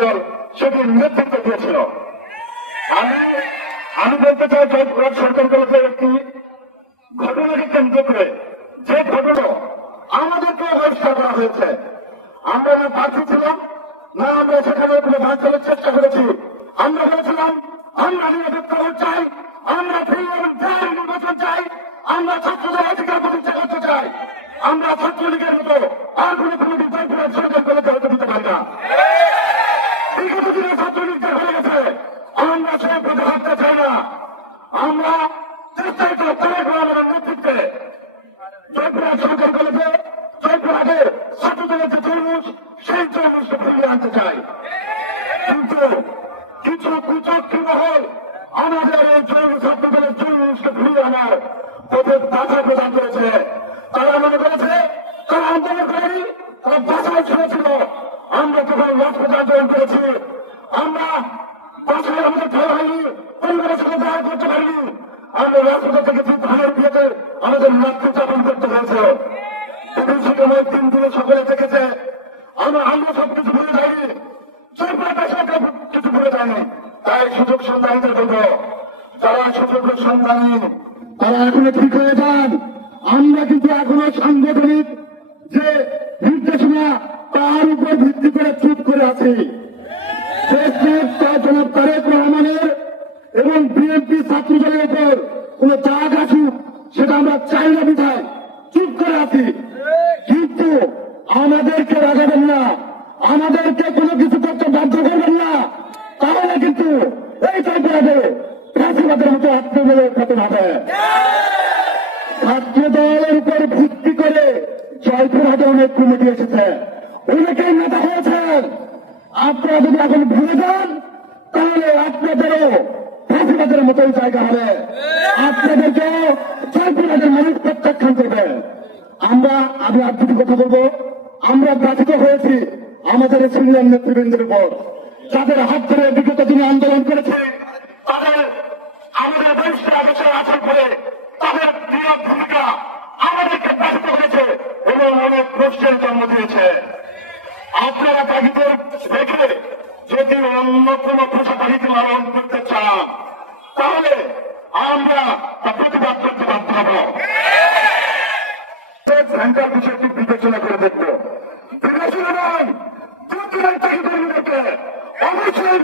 দল সেটির নেতৃত্ব দিয়েছিল। আমি বলতে চাই জয়পুরহাট সরকারি কলেজের একটি ঘটনাকে কেন্দ্র করে যে ঘটনা আমাদেরকে বহিষ্কার করা হয়েছে। আমরা না প্রার্থী ছিলাম, না আমরা সেখানে কোনো বাঁচানোর চেষ্টা করেছি। আমরা বলেছিলাম আমরা নিরাপত্তা চাই, আমরা ফ্রি এবং ফেয়ার নির্বাচন চাই, আমরা ছাত্রদের অধিকার প্রতিষ্ঠা করতে চাই। আমরা ছাত্রলীগের মতো আর কোনো জয়পুরহাট সরকারি কলেজে হতে দিতে পারি না। বিগত দিনে ছাত্রলীগদের হয়ে গেছে, আমরা সেই পথে হাঁটতে চাই না। আমরা চেষ্টা তারেক রহমানের নেতৃত্বে জয়পুরহাট সরকারি কলেজে জয়পুরহাটে ছাত্রদের যে তরমুজ, সেই তরমুজকে ফিরিয়ে আনতে চাই। কিন্তু কিছু কুচক্রী মহল আমাদের এই ছাত্রদের তরমুজকে ফিরিয়ে আনার পথে বাধা প্রদান করেছে। তারা মনে করেছে তারা আন্দোলন করেনি, তারা বাসায় ছেড়েছিল। আমরা যখন রাজপথে আন্দোলন করেছি, আমরা বাসায় আমাদের ধরা হয়নি, পরিবারের সাথে দেখা করতে পারিনি। আমরা রাজপথে দেখেছি ধানের বিয়েতে আমাদের মৃত্যু যাপন করতে হয়েছে। বিভিন্ন সময় 3 দিনে সকলে দেখেছে আমরা সবকিছু ভুলে যাইনি, কিছু ভুলে যায়নি। তাই সুযোগ সন্ধানীদের বলবো, যারা সুযোগের সন্ধানী তারা এখনো ঠিক হয়ে যান। আমরা কিন্তু এখনো সাংগঠনিক যে নির্দেশনা তার উপর ভিত্তি করে চুপ করে আছি। জনাব তারেক রহমানের এবং বিএনপি ছাত্রদলের উপর কোন দাগ আসুক সেটা আমরা চাই না বিধায় চুপ করে আছি। কিন্তু আমাদেরকে রাগাবেন না, আমাদেরকে কোনো কিছু করতে বাধ্য করবেন না, তাহলে কিন্তু এই জয়পুরহাটে ফাঁসিবাদের মতো আত্মবলের পতন হবে। ছাত্রদলের উপর ভিত্তি করে জয়পুরহাটে অনেক কমিটি এসেছে, অনেকেই নেতা হয়েছেন। আপনারা যদি এখন ভুলে যান তাহলে আপনাদেরও ফাঁসিবাদের মতোই জায়গা হবে, আপনাদেরকেও জয়পুরহাটের মানুষ প্রত্যাখ্যান করবে। আমি আর দুটি কথা বলবো। আমরা ব্যথিত হয়েছি আমাদের সিনিয়র নেতৃবৃন্দের উপর, যাদের হাত ধরে বিগত দিনে আন্দোলন করেছে, তাদের আমাদের বহিষ্কার আচরণ করে তাদের নীরব ভূমিকা আমাদেরকে ব্যথিত হয়েছে এবং অনেক প্রশ্নের জন্ম দিয়েছে। আপনারা তাকে রেখে যদি অন্য কোন প্রশাসনিক লালন করতে চান তাহলে আমরা প্রতিবাদ করতে বাধ্য হব। ভ্যানটার বিষয়টি বিবেচনা করে দেখবো, বিবেচনা নয়, অবশ্যই